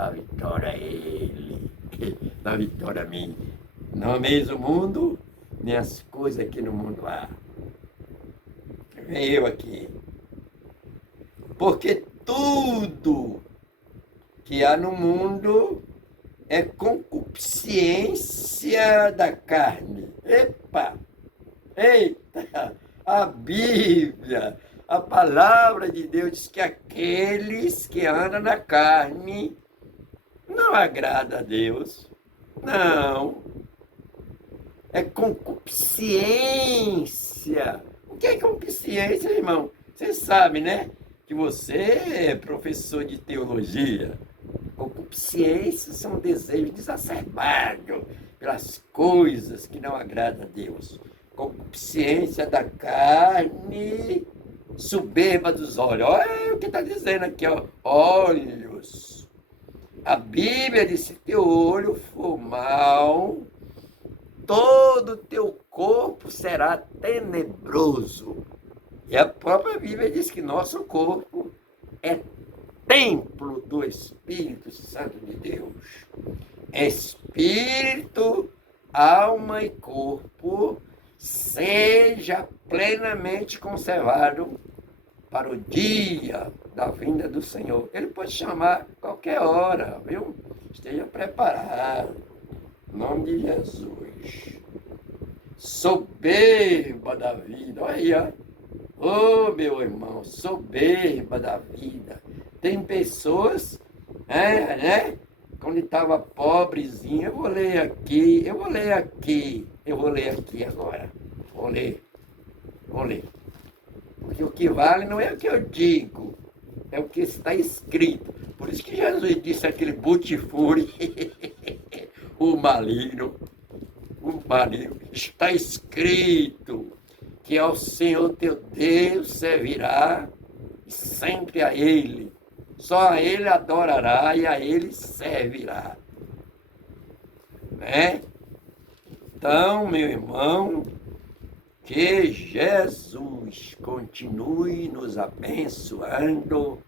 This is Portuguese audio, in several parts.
a vitória é Ele, que dá vitória a mim. Não ameis o mundo, nem as coisas que no mundo há. Vem eu aqui. Porque tudo que há no mundo é concupiscência da carne. Epa! Eita! A Bíblia, a palavra de Deus diz que aqueles que andam na carne não agrada a Deus. Não. É concupiscência. O que é concupiscência, irmão? Você sabe, né? Que você é professor de teologia. Concupiscência são desejos exacerbados pelas coisas que não agradam a Deus. Concupiscência da carne, soberba dos olhos. Olha o que está dizendo aqui, ó. Olhos. A Bíblia diz: se teu olho for mau, todo o teu corpo será tenebroso. E a própria Bíblia diz que nosso corpo é templo do Espírito Santo de Deus. Espírito, alma e corpo seja plenamente conservado para o dia da vinda do Senhor. Ele pode chamar qualquer hora, viu? Esteja preparado. Em nome de Jesus. Soberba da vida. Olha aí, ó. Ô, meu irmão, soberba da vida. Tem pessoas, né? Quando estava pobrezinho, eu vou ler aqui agora. Vou ler. Porque o que vale não é o que eu digo, é o que está escrito. Por isso que Jesus disse aquele butifure, o maligno, está escrito que ao Senhor teu Deus servirá e sempre a Ele. Só a Ele adorará e a Ele servirá. Né? Então, meu irmão, que Jesus continue nos abençoando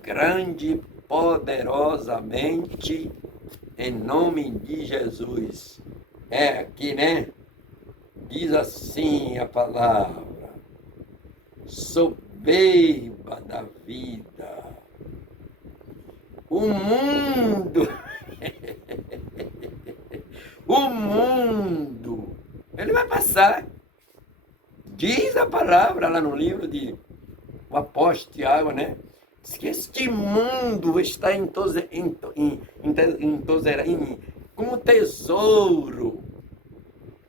grande e poderosamente, em nome de Jesus. É aqui, né? Diz assim a palavra: soberba da vida. O mundo, ele vai passar. Diz a palavra lá no livro de o apóstolo Tiago, né? Diz que este mundo está como novo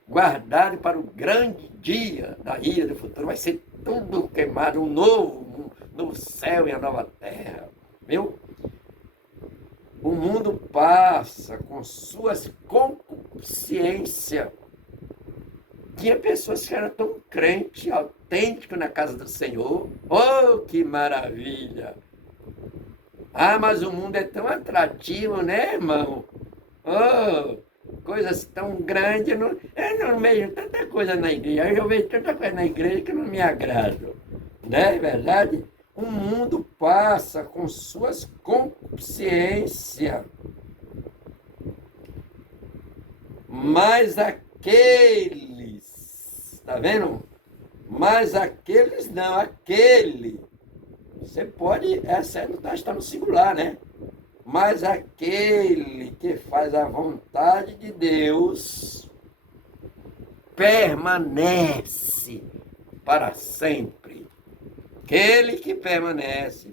guardado para o grande dia da ira do futuro. Vai ser tudo queimado, um novo céu e a nova terra. Viu? O mundo passa com suas concupiscências. Tinha pessoas que eram tão crentes, autênticos na casa do Senhor. Oh, que maravilha! Ah, mas o mundo é tão atrativo, né, irmão? Oh, coisas tão grandes. Eu não vejo tanta coisa na igreja. Eu vejo tanta coisa na igreja que não me agrada. Não é verdade? O mundo passa com suas concupiscências. Mas aqueles, tá vendo? Mas aqueles não, aquele. Você pode, essa não está no singular, né? Mas aquele que faz a vontade de Deus permanece para sempre. Aquele que permanece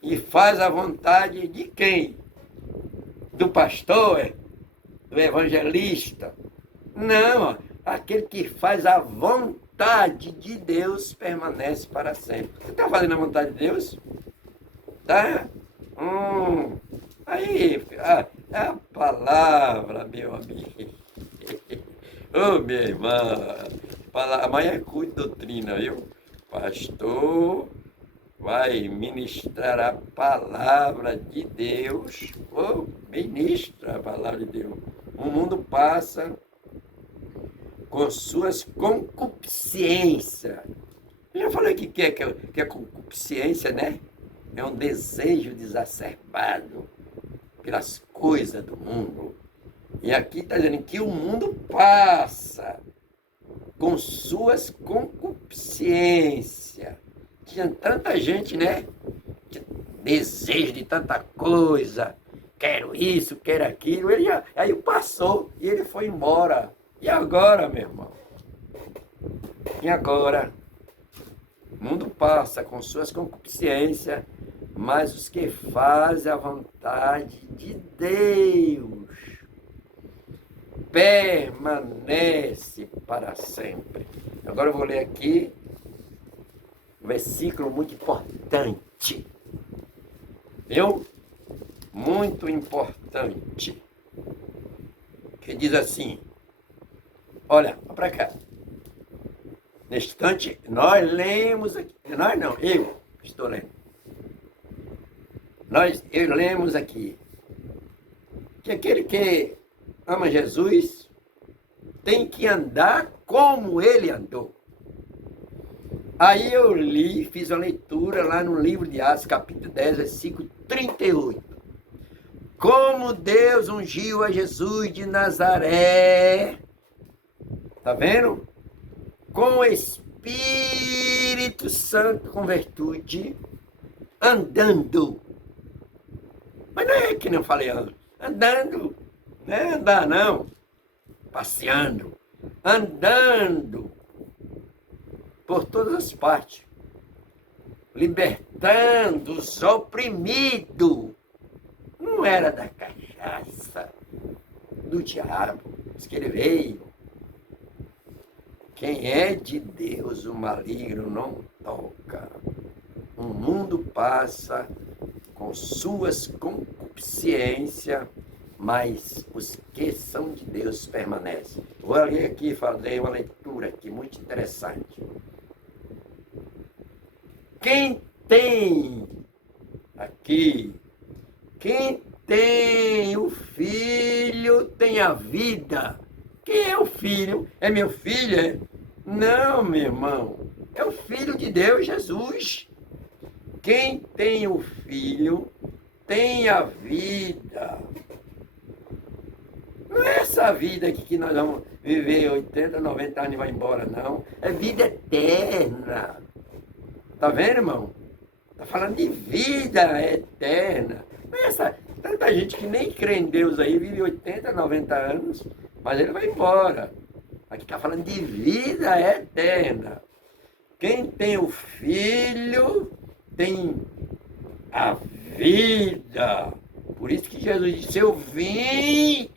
e faz a vontade de quem? Do pastor? Do evangelista? Não, aquele que faz a vontade de Deus permanece para sempre. Você está fazendo a vontade de Deus? Tá? Aí, a palavra, meu amigo. Ô, minha irmã, amanhã é culto de doutrina, viu? Pastor vai ministrar a palavra de Deus. Ô, ministra a palavra de Deus. O mundo passa com suas concupiscências. Eu já falei que é concupiscência, né? é um desejo desacerbado pelas coisas do mundo. E aqui está dizendo que o mundo passa com suas concupiscências. Tinha tanta gente, né? Desejo de tanta coisa, quero isso, quero aquilo. Aí passou e ele foi embora. E agora, meu irmão? E agora? O mundo passa com suas concupiscências, mas os que fazem a vontade de Deus permanece para sempre. Agora eu vou ler aqui um versículo muito importante. Viu? Muito importante. Que diz assim, olha para cá. Neste instante, nós lemos aqui, nós não, eu estou lendo. Eu lemos aqui que aquele que ama Jesus tem que andar como ele andou. Aí eu li, fiz uma leitura lá no livro de Atos, capítulo 10, versículo 38. Como Deus ungiu a Jesus de Nazaré, tá vendo? Com o Espírito Santo, com virtude, andando. Mas não é que nem eu falei antes, andando, não é andar não, passeando, andando por todas as partes, libertando os oprimidos. Não era da cachaça, do diabo, diz que ele veio. Quem é de Deus, o maligno não toca. O mundo passa com suas concupiscências, mas os que são de Deus permanecem. Vou ler aqui, falei uma leitura aqui muito interessante. Quem tem o filho tem a vida. Quem é o filho? É meu filho? É? Não, meu irmão. É o filho de Deus, Jesus. Quem tem o filho tem a vida. Não é essa vida aqui que nós vamos viver 80, 90 anos e vai embora, não. É vida eterna. Tá vendo, irmão? Tá falando de vida eterna. Não é essa tanta gente que nem crê em Deus aí, vive 80, 90 anos, mas ele vai embora. Aqui está falando de vida eterna. Quem tem o Filho tem a vida. Por isso que Jesus disse, eu vim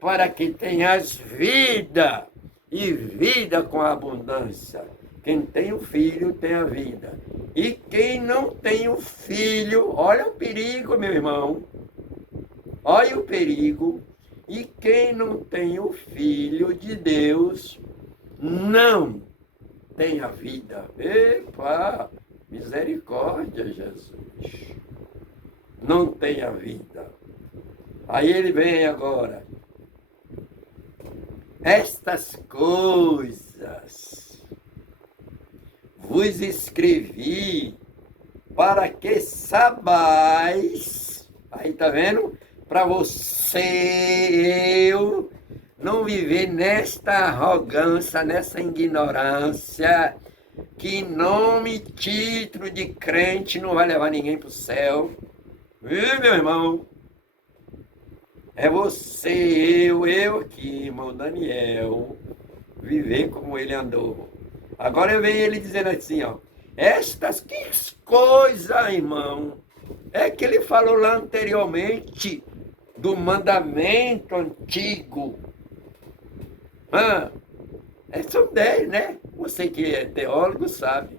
para que tenhas vida, e vida com abundância. Quem tem o Filho tem a vida. E quem não tem o Filho, olha o perigo, meu irmão. Olha o perigo. E quem não tem o Filho de Deus não tem a vida. Epa, misericórdia, Jesus. Não tem a vida. Aí ele vem agora. Estas coisas vos escrevi para que saibais, aí tá vendo? Para você, eu, não viver nesta arrogância, nessa ignorância, que em nome, título de crente não vai levar ninguém para o céu. Viu, meu irmão? É você, eu aqui, irmão Daniel, viver como ele andou. Agora eu venho ele dizendo assim, ó, estas que coisas, irmão, é que ele falou lá anteriormente do mandamento antigo. São 10, né? Você que é teólogo sabe.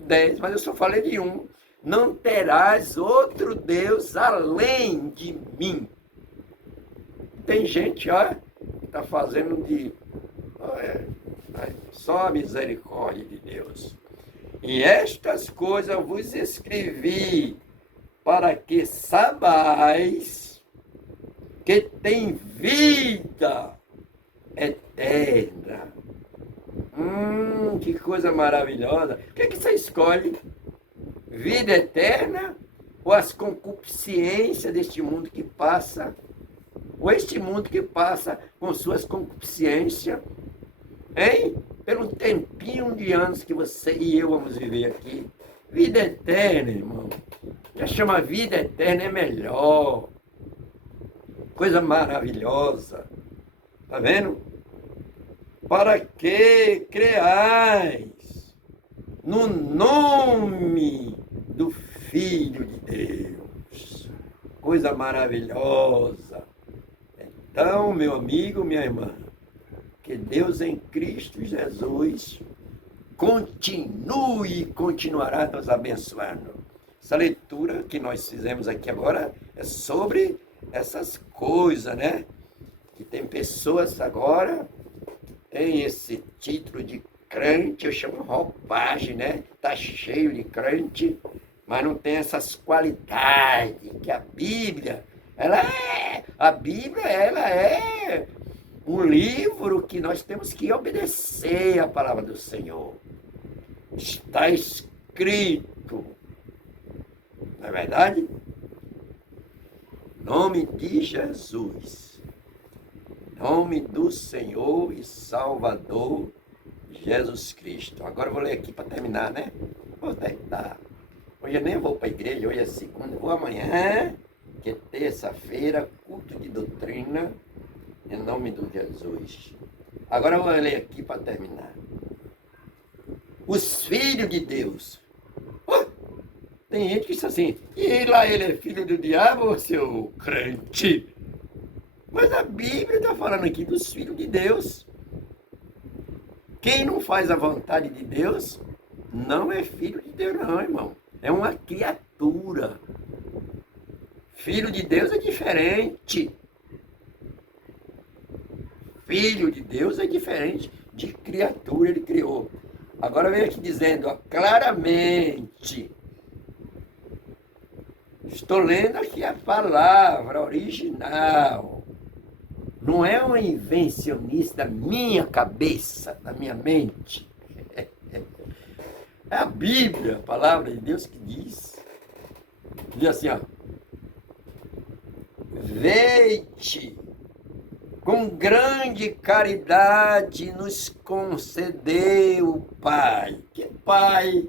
10, mas eu só falei de um. Não terás outro Deus além de mim. Tem gente, ó, que está fazendo de... só a misericórdia de Deus. E estas coisas vos escrevi para que saibais que tem vida eterna. Que coisa maravilhosa. O que é que você escolhe? Vida eterna ou as concupiscências deste mundo que passa, ou este mundo que passa com suas concupiscências, hein? Pelo tempinho de anos que você e eu vamos viver aqui. Vida eterna, irmão. Já chama vida eterna, é melhor. Coisa maravilhosa. Tá vendo? Para que creais no nome do Filho de Deus. Coisa maravilhosa. Então, meu amigo, minha irmã, que Deus em Cristo Jesus continue e continuará nos abençoando. Essa leitura que nós fizemos aqui agora é sobre essas coisas, né? Que tem pessoas agora que tem esse título de crente, eu chamo roupagem, né? Tá cheio de crente, mas não tem essas qualidades que a Bíblia ela é um livro que nós temos que obedecer à palavra do Senhor. Está escrito, não é verdade? Em nome de Jesus, em nome do Senhor e Salvador Jesus Cristo. Agora eu vou ler aqui para terminar, né? Vou terminar. Hoje eu nem vou para a igreja, hoje é segunda, vou amanhã, que é terça-feira, culto de doutrina, em nome de Jesus. Agora eu vou ler aqui para terminar. Os filhos de Deus. Tem gente que diz assim, e lá ele é filho do diabo, seu crente? Mas a Bíblia está falando aqui dos filhos de Deus. Quem não faz a vontade de Deus, não é filho de Deus não, irmão. É uma criatura. Filho de Deus é diferente. Filho de Deus é diferente de criatura, ele criou. Agora vem aqui dizendo, ó, claramente. Estou lendo aqui a palavra original. Não é uma invencionista da minha cabeça, da minha mente. É a Bíblia, a palavra de Deus que diz. Diz assim, ó. Veite, com grande caridade nos concedeu o Pai. Que Pai?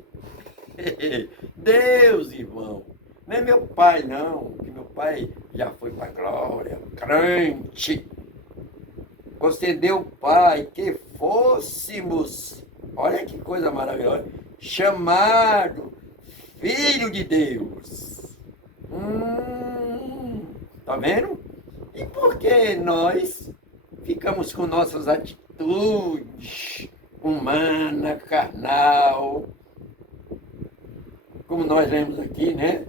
Deus, irmão. Não é meu pai, não, que meu pai já foi para a glória, crente. Concedeu o Pai que fôssemos, olha que coisa maravilhosa, chamado Filho de Deus. Tá vendo? E por que nós ficamos com nossas atitudes humanas, carnal, como nós lemos aqui, né?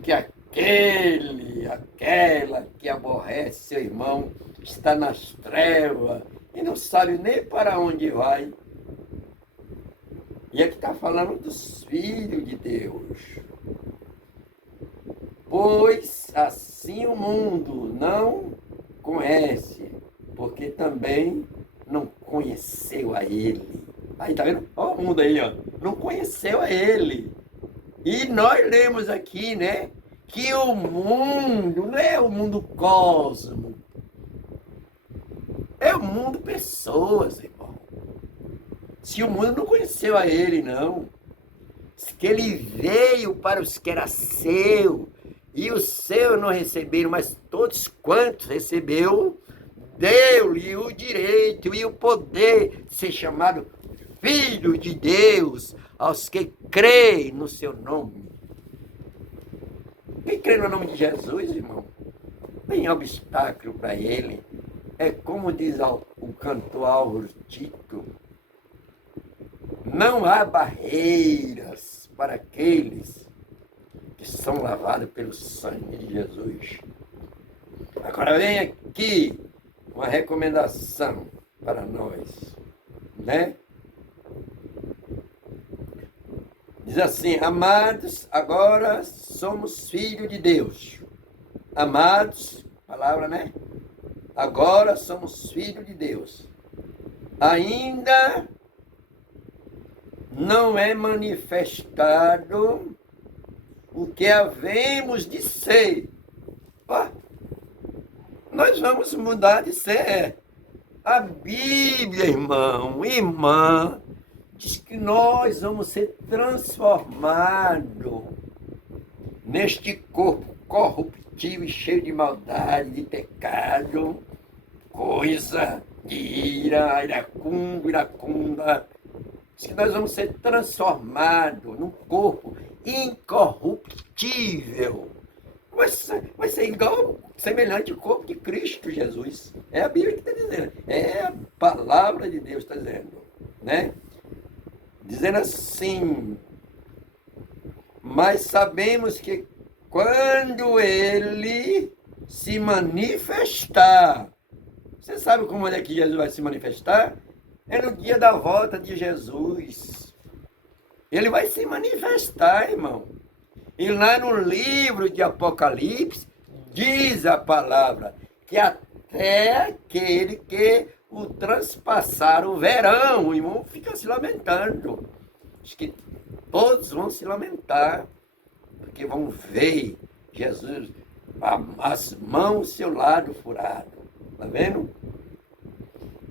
Que aquela que aborrece seu irmão está nas trevas e não sabe nem para onde vai. E aqui está falando dos filhos de Deus. Pois assim o mundo não conhece, porque também não conheceu a ele. Aí, tá vendo? Olha o mundo aí, ó. Não conheceu a ele. E nós lemos aqui, né, que o mundo não é o mundo cosmo, é o mundo pessoas, irmão. Se o mundo não conheceu a ele, não, que ele veio para os que era seu, e os seus não receberam, mas todos quantos recebeu, deu-lhe o direito e o poder de ser chamado Filho de Deus, aos que creem no seu nome. Quem crê no nome de Jesus, irmão, tem obstáculo para ele. É como diz o cantor Álvaro Tito, não há barreiras para aqueles que são lavados pelo sangue de Jesus. Agora vem aqui uma recomendação para nós, né? Diz assim, amados, agora somos filhos de Deus. Amados, palavra, né? Agora somos filhos de Deus. Ainda não é manifestado o que havemos de ser. Ó, nós vamos mudar de ser. A Bíblia, irmão, irmã, diz que nós vamos ser transformados neste corpo corruptível e cheio de maldade, de pecado, coisa de ira, iracunda. Diz que nós vamos ser transformados num corpo incorruptível. Vai ser igual, semelhante ao corpo de Cristo Jesus. É a Bíblia que está dizendo. É a palavra de Deus que está dizendo. Né? Dizendo assim: mas sabemos que quando ele se manifestar, você sabe como é que Jesus vai se manifestar? É no dia da volta de Jesus. Ele vai se manifestar, irmão. E lá no livro de Apocalipse, diz a palavra que até aquele que o transpassar o verão, o irmão fica se lamentando. Diz que todos vão se lamentar, porque vão ver Jesus, as mãos seu lado furado. Está vendo?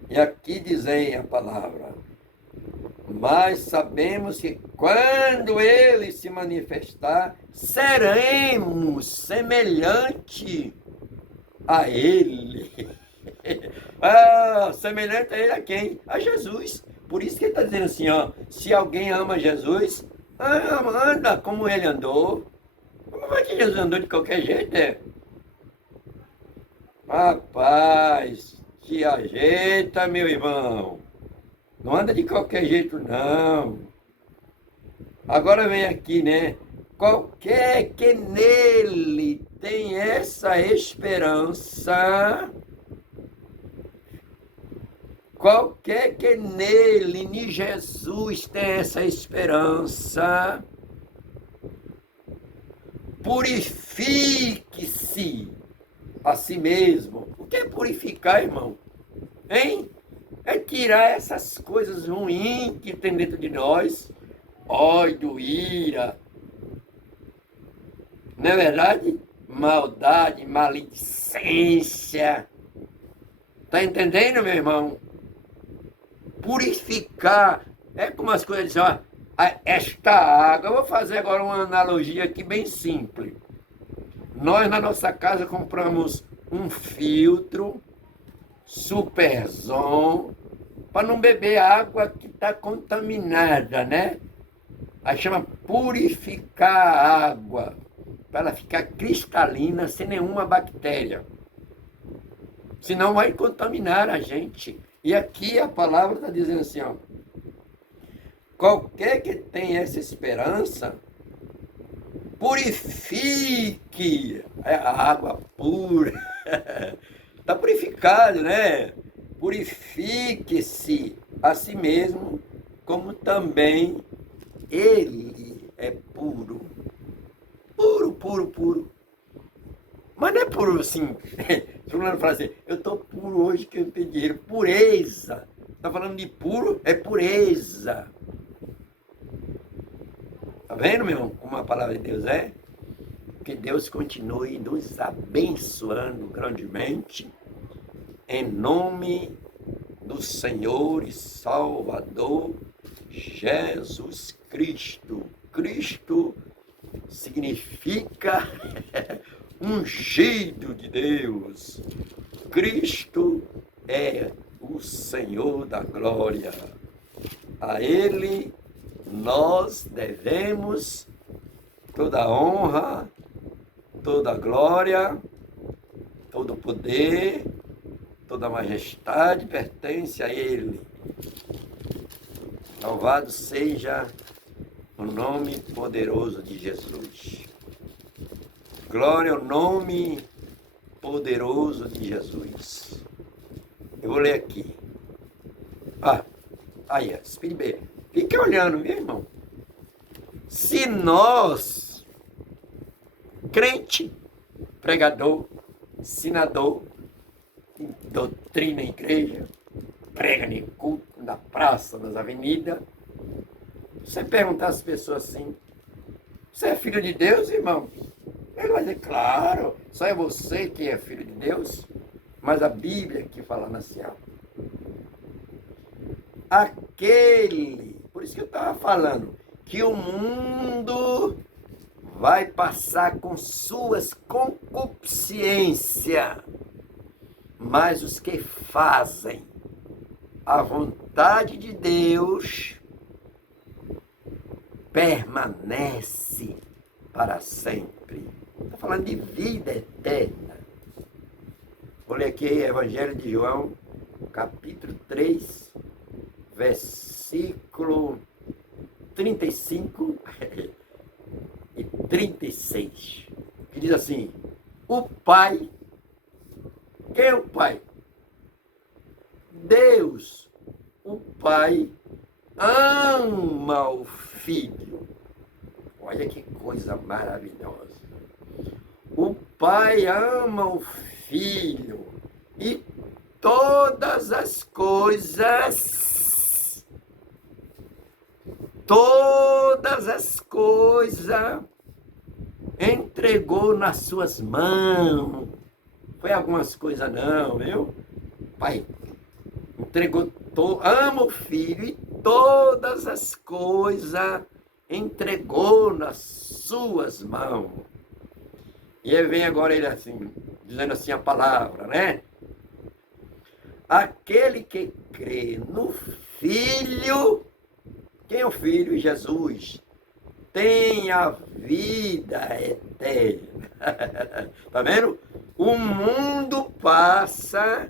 E aqui dizem a palavra: mas sabemos que quando ele se manifestar, seremos semelhante a ele. Semelhante a ele a quem? A Jesus. Por isso que ele está dizendo assim, ó, se alguém ama Jesus, anda como ele andou. Como vai que Jesus andou de qualquer jeito, é? Rapaz, se ajeita, meu irmão. Não anda de qualquer jeito, não. Agora vem aqui, né? Qualquer que nele tem essa esperança, qualquer que nele, em Jesus, tem essa esperança, purifique-se a si mesmo. O que é purificar, irmão? Hein? É tirar essas coisas ruins que tem dentro de nós, ódio, ira, não é verdade? Maldade, maledicência. Tá entendendo, meu irmão? Purificar. É como as coisas dizem, ó, esta água. Eu vou fazer agora uma analogia aqui bem simples. Nós na nossa casa compramos um filtro Superzon, para não beber água que está contaminada, né? Aí chama purificar a água, para ela ficar cristalina, sem nenhuma bactéria. Senão vai contaminar a gente. E aqui a palavra está dizendo assim, ó, qualquer que tenha essa esperança, purifique a água pura. Está purificado, né? Purifique-se a si mesmo, como também ele é puro. Puro, puro, puro. Mas não é puro assim. O fulano fala assim, eu estou puro hoje que eu não tenho dinheiro. Pureza. Está falando de puro, é pureza. Está vendo, meu irmão, como a palavra de Deus é? Que Deus continue nos abençoando grandemente, em nome do Senhor e Salvador Jesus Cristo. Cristo significa ungido de Deus. Cristo é o Senhor da glória. A Ele nós devemos toda a honra, toda a glória, todo o poder, toda a majestade pertence a Ele. Louvado seja o nome poderoso de Jesus. Glória ao nome poderoso de Jesus. Eu vou ler aqui. Aí, Espírito B. Fique olhando, meu irmão. Se nós, crente, pregador, ensinador, doutrina em igreja, prega em culto, na praça, nas avenidas, Você perguntar às pessoas assim, você é filho de Deus, irmão? Ele vai dizer, claro, só é você que é filho de Deus. Mas a Bíblia que fala assim, ó, aquele, por isso que eu estava falando, que o mundo vai passar com suas concupiscências, mas os que fazem a vontade de Deus permanece para sempre. Está falando de vida eterna. Vou ler aqui Evangelho de João, capítulo 3, versículo 35 e 36, que diz assim, o Pai, quem é o Pai? Deus, o Pai, ama o Filho. Olha que coisa maravilhosa. O Pai ama o Filho e todas as coisas entregou nas suas mãos. Foi algumas coisas não, viu? Pai entregou, ama o Filho e todas as coisas entregou nas suas mãos. E aí vem agora ele assim, dizendo assim a palavra, né? Aquele que crê no Filho, quem é o Filho? Jesus, tem a vida eterna. Tá vendo? O mundo passa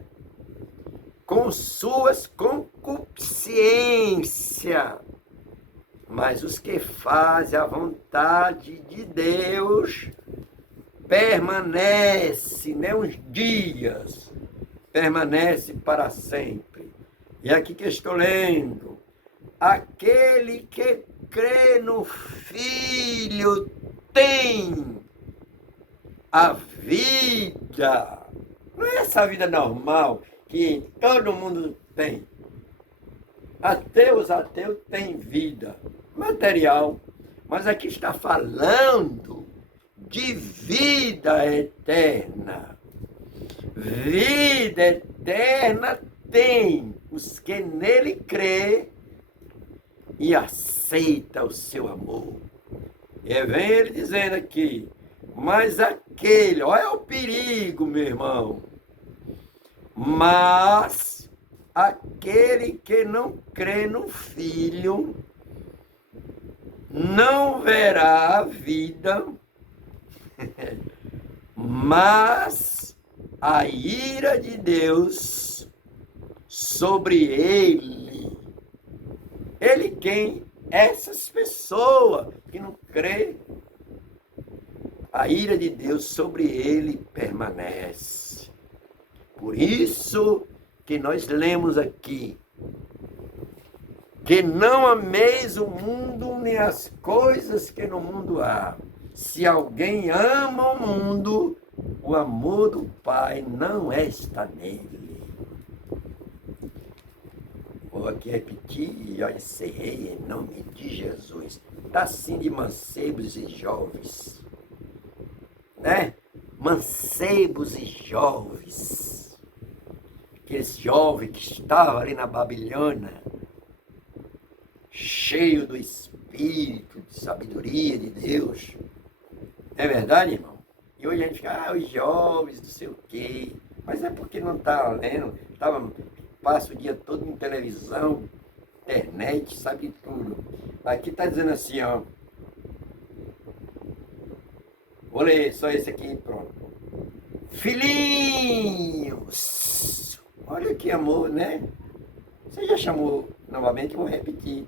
com suas concupiscências, mas os que fazem a vontade de Deus permanece, né, uns dias, permanece para sempre. E aqui que eu estou lendo, aquele que crê no Filho tem a vida. Não é essa vida normal que todo mundo tem. Ateus têm vida material, mas aqui está falando de vida eterna. Vida eterna tem os que nele crê e aceita o seu amor. E vem ele dizendo aqui, mas aquele, olha o perigo, meu irmão, mas aquele que não crê no Filho não verá a vida, mas a ira de Deus sobre ele. Ele quem? Essas pessoas que não crê, a ira de Deus sobre ele permanece. Por isso que nós lemos aqui, que não ameis o mundo nem as coisas que no mundo há. Se alguém ama o mundo, o amor do Pai não está nele. Vou aqui repetir e eu encerrei em nome de Jesus. Está assim de mancebos e jovens, né? Mancebos e jovens. Aqueles jovens que estavam ali na Babilônia, cheio do Espírito, de sabedoria de Deus. É verdade, irmão? E hoje a gente fica, os jovens, não sei o quê. Mas é porque não está lendo, passa o dia todo em televisão, internet, sabe tudo. Aqui está dizendo assim, ó. Vou ler só esse aqui, pronto. Filhinhos! Olha que amor, né? Você já chamou novamente, eu vou repetir.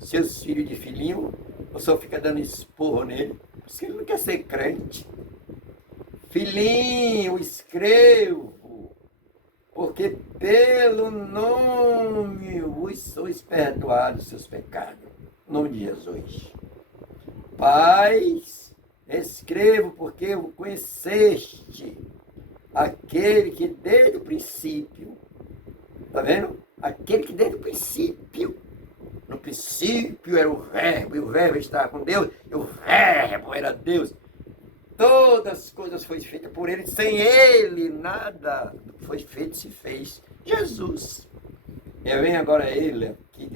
Seus filhos de filhinho, ou só fica dando esporro nele, porque ele não quer ser crente. Filhinho, escrevo, porque pelo nome vos sois perdoados seus pecados. Em nome de Jesus. Pais, escrevo porque o conheceste, aquele que desde o princípio, tá vendo? Aquele que desde o princípio, no princípio era o Verbo, e o Verbo estava com Deus, e o Verbo era Deus. Todas as coisas foram feitas por ele, sem ele nada foi feito, se fez. Jesus. E vem agora ele aqui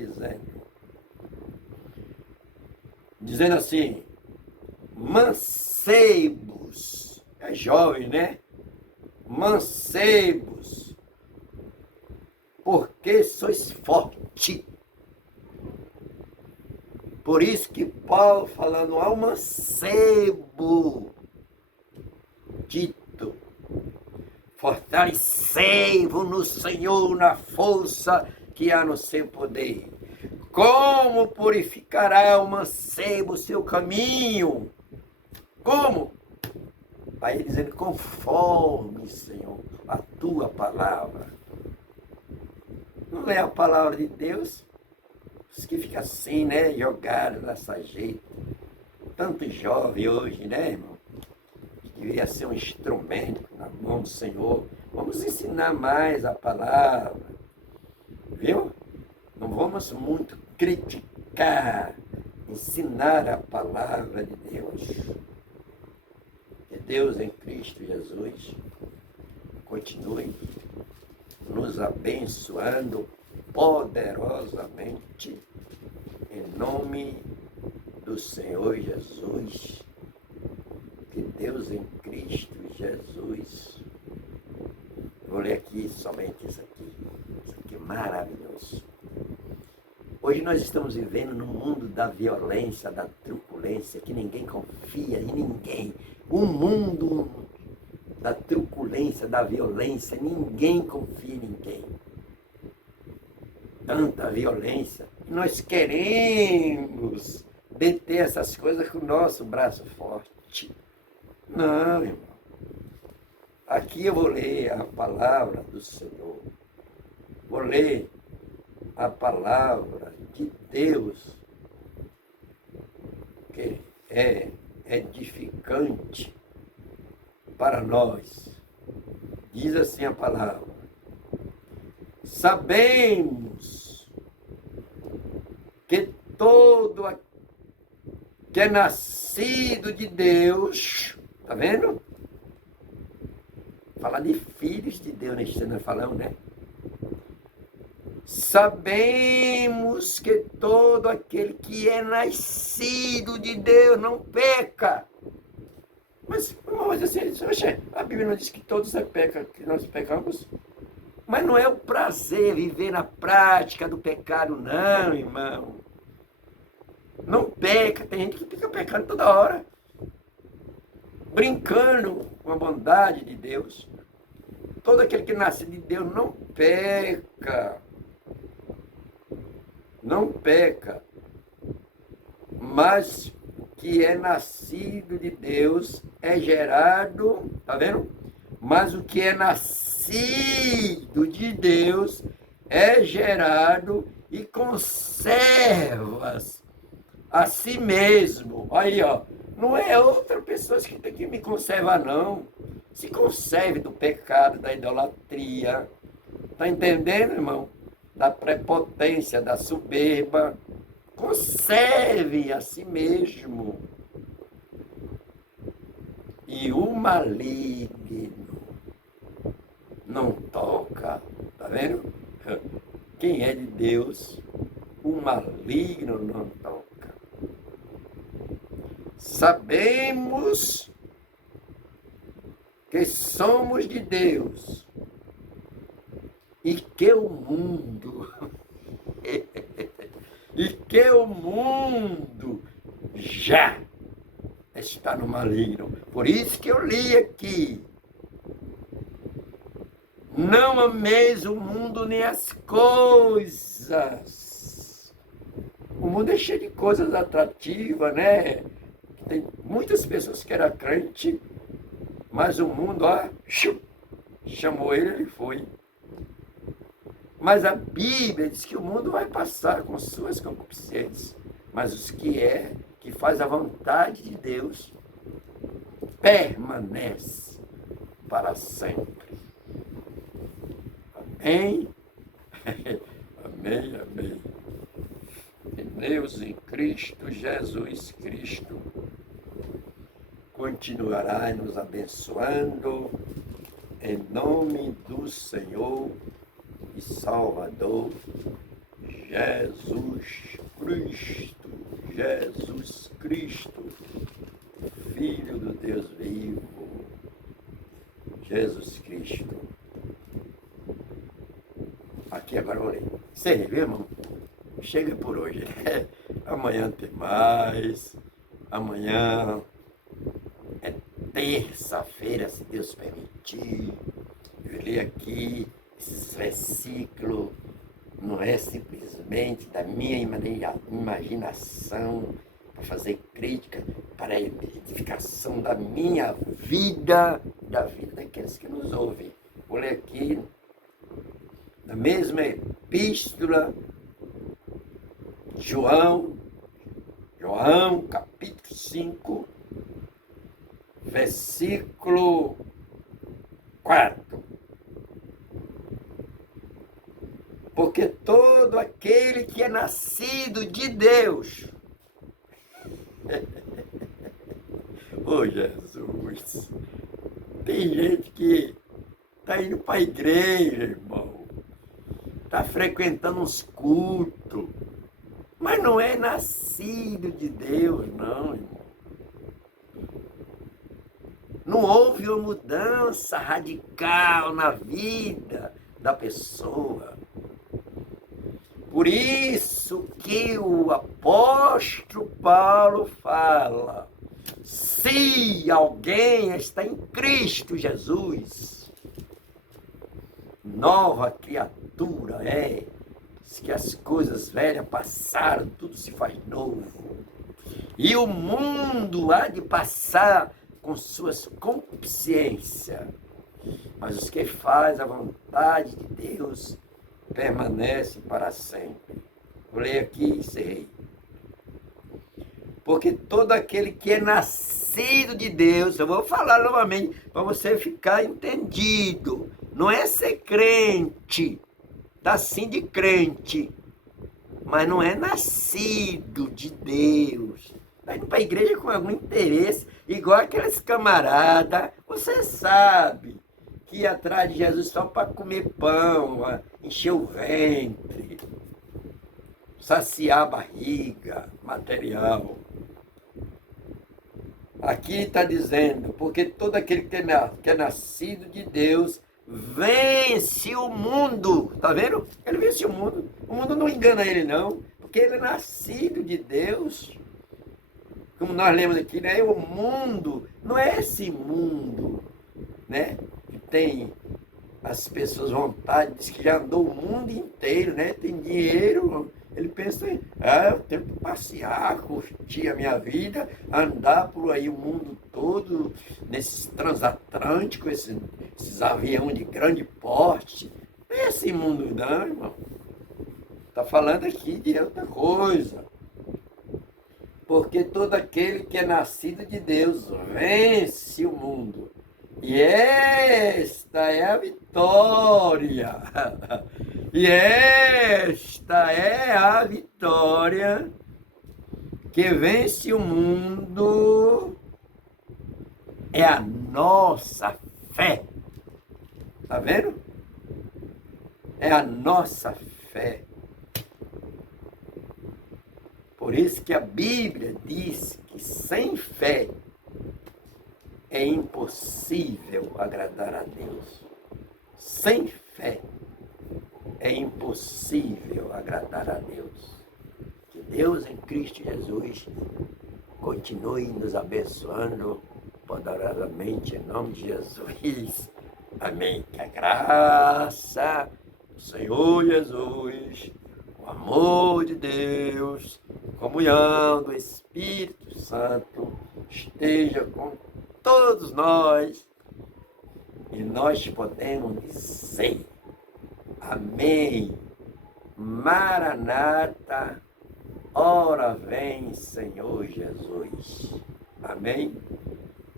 dizendo assim, mancebos, é jovem, né? Mancebos, porque sois forte. Por isso que Paulo falando ao mancebo, Tito, fortalecei-vos no Senhor, na força que há no seu poder. Como purificará o mancebo o seu caminho? Como? Aí dizendo, conforme, Senhor, a tua palavra. Não é a palavra de Deus? Os que ficam assim, né, jogados dessa jeito. Tanto jovem hoje, né, irmão? Que deveria ser um instrumento na mão do Senhor. Vamos ensinar mais a palavra. Viu? Não vamos muito criticar, ensinar a palavra de Deus. Que Deus em Cristo Jesus continue nos abençoando poderosamente, em nome do Senhor Jesus. Que Deus em Cristo Jesus. Vou ler aqui somente isso aqui. Isso aqui é maravilhoso. Hoje nós estamos vivendo num mundo da violência, da truculência, que ninguém confia em ninguém. Um mundo da truculência, da violência, ninguém confia em ninguém. Tanta violência. Nós queremos deter essas coisas com o nosso braço forte. Não, irmão. Aqui eu vou ler a palavra do Senhor. Vou ler a palavra de Deus, que é edificante para nós. Diz assim a palavra: sabemos que todo que é nascido de Deus, tá vendo? Falar de filhos de Deus, nós estamos falando, né? Sabemos que todo aquele que é nascido de Deus não peca. Mas assim, a Bíblia não diz que todos pecam, que nós pecamos? Mas não é o prazer viver na prática do pecado, não, irmão. Não peca, tem gente que fica pecando toda hora. Brincando com a bondade de Deus. Todo aquele que nasce de Deus não peca. Não peca. Mas o que é nascido de Deus é gerado, tá vendo? Mas o que é nascido de Deus é gerado e conserva a si mesmo. Aí, ó, não é outra pessoa que tem que me conservar, não. Se conserve do pecado, da idolatria. Tá entendendo, irmão? Da prepotência, da soberba. Conserve a si mesmo. E o maligno não toca. Tá vendo? Quem é de Deus, o maligno não toca. Sabemos que somos de Deus e que o mundo já está no maligno. Por isso que eu li aqui: não ameis o mundo nem as coisas. O mundo é cheio de coisas atrativas, né? Tem muitas pessoas que eram crente, mas o mundo, ó, chamou ele foi. Mas a Bíblia diz que o mundo vai passar com suas concupiscências, mas os que faz a vontade de Deus, permanece para sempre. Amém? Amém, amém. E Deus em Cristo Jesus Cristo continuará nos abençoando em nome do Senhor e Salvador Jesus Cristo. Jesus Cristo, Filho do Deus vivo. Jesus Cristo. Aqui agora eu leio. Encerrei, viu, irmão? Chega por hoje. Amanhã tem mais. Amanhã é terça-feira, se Deus permitir. Eu li aqui esses versículos. Não é simplesmente da minha imaginação para fazer crítica, para a edificação da minha vida, da vida daqueles que nos ouvem. Vou ler aqui na mesma epístola, João, capítulo 5, versículo 4. Porque todo aquele que é nascido de Deus... Ô Jesus, tem gente que está indo para a igreja, irmão, está frequentando uns cultos, mas não é nascido de Deus, não, irmão. Não houve uma mudança radical na vida da pessoa. Por isso que o apóstolo Paulo fala: se alguém está em Cristo Jesus, nova criatura é, que as coisas velhas passaram, tudo se faz novo. E o mundo há de passar com suas concupiscências, mas os que fazem a vontade de Deus permanece para sempre. Vou ler aqui e encerrei. Porque todo aquele que é nascido de Deus, eu vou falar novamente para você ficar entendido, não é ser crente, tá sim de crente, mas não é nascido de Deus. Vai indo para a igreja com algum interesse, igual aqueles camaradas, você sabe, que ia atrás de Jesus só para comer pão, encher o ventre, saciar a barriga, material. Aqui está dizendo, porque todo aquele que é nascido de Deus vence o mundo. Está vendo? Ele vence o mundo. O mundo não engana ele, não, porque ele é nascido de Deus. Como nós lemos aqui, né? O mundo não é esse mundo, né? Que tem as pessoas vontade, diz que já andou o mundo inteiro, né? Tem dinheiro, ele pensa, eu tenho que passear, curtir a minha vida, andar por aí o mundo todo, nesses transatlânticos, esses aviões de grande porte. Não é esse mundo não, irmão. Está falando aqui de outra coisa. Porque todo aquele que é nascido de Deus vence o mundo. E esta é a vitória. E esta é a vitória que vence o mundo. É a nossa fé. Tá vendo? É a nossa fé. Por isso que a Bíblia diz que sem fé é impossível agradar a Deus. Sem fé é impossível agradar a Deus. Que Deus em Cristo Jesus continue nos abençoando poderosamente em nome de Jesus. Amém. Que a graça do Senhor Jesus, o amor de Deus, a comunhão do Espírito Santo esteja com todos nós, e nós podemos dizer: amém, Maranata, ora vem Senhor Jesus. Amém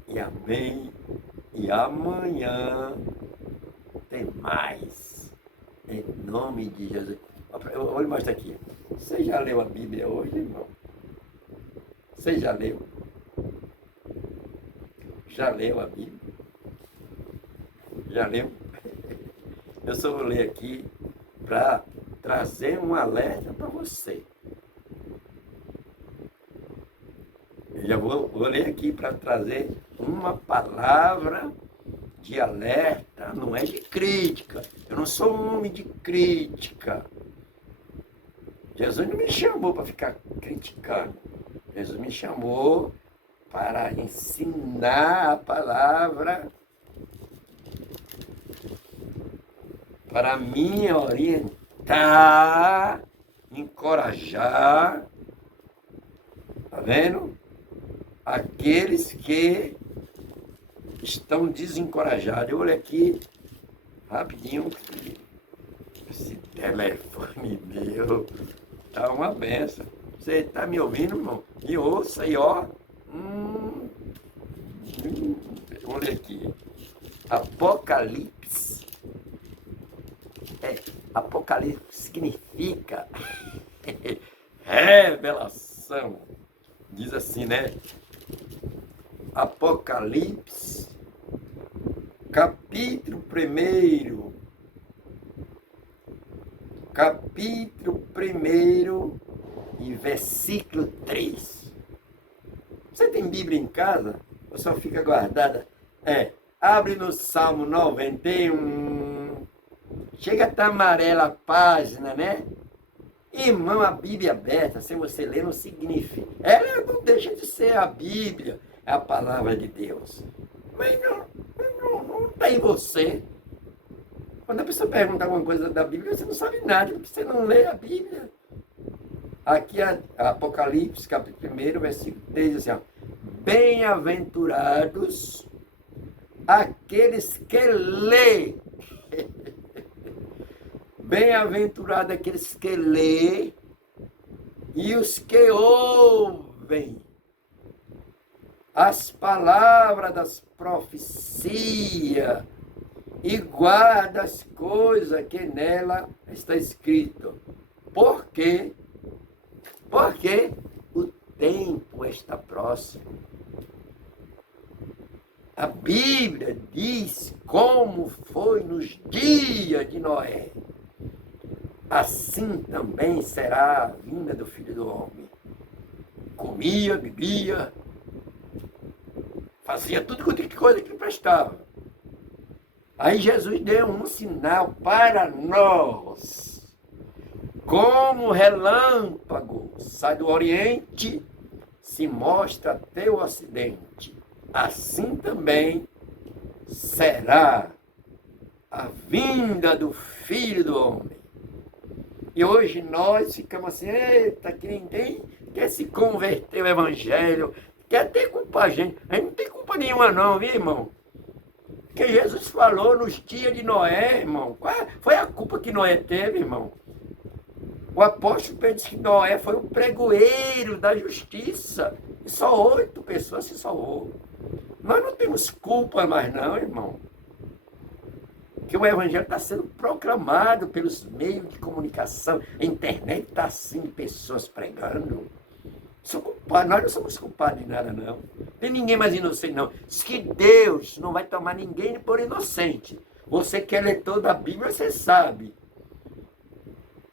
e amém. E amanhã tem mais, em nome de Jesus. Eu vou mostrar aqui. Você já leu a Bíblia hoje, irmão? Você já leu? Já leu a Bíblia? Já leu? Eu só vou ler aqui para trazer um alerta para você. Eu já vou ler aqui para trazer uma palavra de alerta, não é de crítica. Eu não sou um homem de crítica. Jesus não me chamou para ficar criticando. Jesus me chamou para ensinar a palavra, para me orientar, encorajar, tá vendo? Aqueles que estão desencorajados. Eu olho aqui rapidinho, esse telefone meu tá uma benção. Você tá me ouvindo, irmão? Me ouça aí, ó. Olha aqui. Apocalipse. Apocalipse significa revelação. Diz assim, né? Apocalipse, capítulo 1, e versículo 3. Você tem Bíblia em casa? Ou só fica guardada? Abre no Salmo 91. Chega a estar amarela a página, né? Irmão, a Bíblia aberta, sem você ler, não significa. Ela não deixa de ser a Bíblia, é a palavra de Deus. Mas não está em você. Quando a pessoa pergunta alguma coisa da Bíblia, você não sabe nada, porque você não lê a Bíblia. Aqui, Apocalipse, capítulo 1, versículo 3, diz assim, ó, bem-aventurados aqueles que lê. Bem-aventurados aqueles que lê e os que ouvem as palavras das profecias e guardam as coisas que nela está escrito. Por quê? Porque o tempo está próximo. A Bíblia diz como foi nos dias de Noé. Assim também será a vinda do Filho do Homem. Comia, bebia, fazia tudo quanto coisa que prestava. Aí Jesus deu um sinal para nós. Como relâmpago sai do Oriente, se mostra até o Ocidente. Assim também será a vinda do Filho do Homem. E hoje nós ficamos assim, eita, que ninguém quer se converter ao Evangelho, quer ter culpa a gente. A gente não tem culpa nenhuma não, viu, irmão? Porque Jesus falou nos dias de Noé, irmão. Qual foi a culpa que Noé teve, irmão? O apóstolo Pedro disse que Noé foi o pregoeiro da justiça. E só 8 pessoas se salvou. Nós não temos culpa mais não, irmão. Que o Evangelho está sendo proclamado pelos meios de comunicação. A internet está assim, pessoas pregando. Nós não somos culpados de nada, não. Não tem ninguém mais inocente, não. Diz que Deus não vai tomar ninguém por inocente. Você que é leitor da Bíblia, você sabe.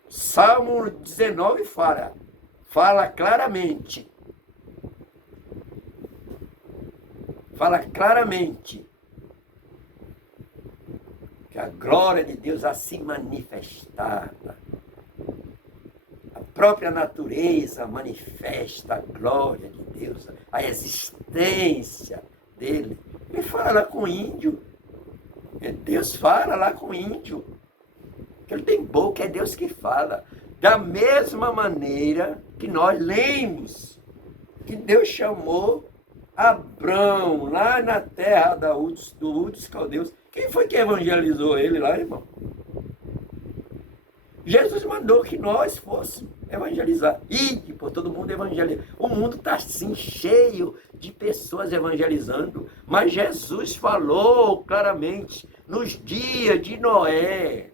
Salmo 19 fala claramente. Fala claramente que a glória de Deus assim manifestada. A própria natureza manifesta a glória de Deus, a existência dele. Ele fala lá com o índio. Deus fala lá com o índio. Ele tem boca, é Deus que fala. Da mesma maneira que nós lemos que Deus chamou Abrão, lá na terra dos caldeus. Quem foi que evangelizou ele lá, irmão? Jesus mandou que nós fôssemos evangelizar. Ide por todo mundo evangelizar. O mundo está assim, cheio de pessoas evangelizando. Mas Jesus falou claramente nos dias de Noé.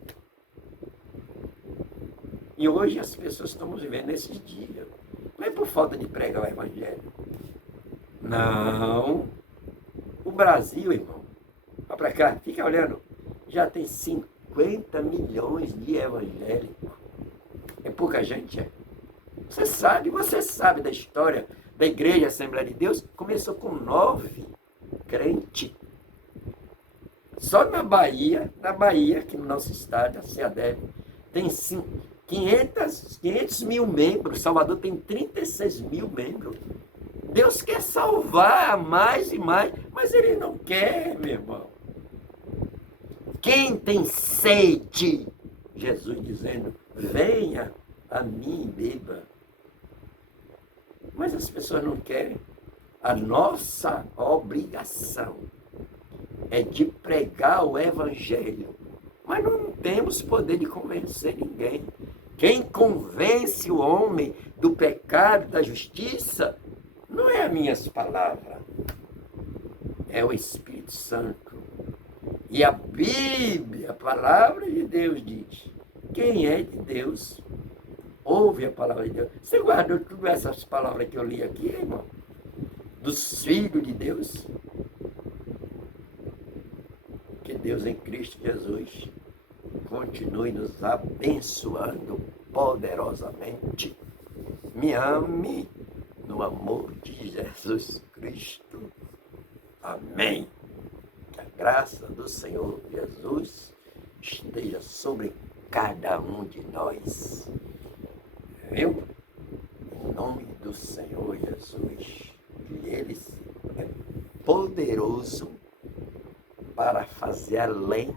E hoje as pessoas estão vivendo esses dias. Não é por falta de pregar o evangelho. Não. O Brasil, irmão, vai para cá, fica olhando, já tem 50 milhões de evangélicos. É pouca gente, é? Você sabe da história da Igreja Assembleia de Deus? Começou com 9 crentes. Só na Bahia, aqui no nosso estado, a CEADEB, tem 500 mil membros. Salvador tem 36 mil membros. Deus quer salvar mais e mais, mas Ele não quer, meu irmão. Quem tem sede? Jesus dizendo, venha a mim e beba. Mas as pessoas não querem. A nossa obrigação é de pregar o evangelho. Mas não temos poder de convencer ninguém. Quem convence o homem do pecado, da justiça, não é as minhas palavras, é o Espírito Santo. E a Bíblia, a palavra de Deus diz, quem é de Deus, ouve a palavra de Deus. Você guardou todas essas palavras que eu li aqui, irmão? Dos filhos de Deus? Que Deus em Cristo Jesus continue nos abençoando poderosamente. Me ame no amor de Jesus Cristo. Amém. Que a graça do Senhor Jesus esteja sobre cada um de nós. Viu? Em nome do Senhor Jesus. Que Ele é poderoso para fazer além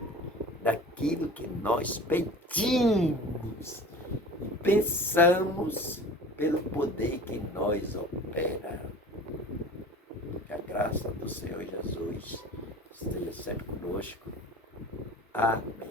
daquilo que nós pedimos e pensamos pelo poder que em nós opera. Que a graça do Senhor Jesus esteja sempre conosco. Amém.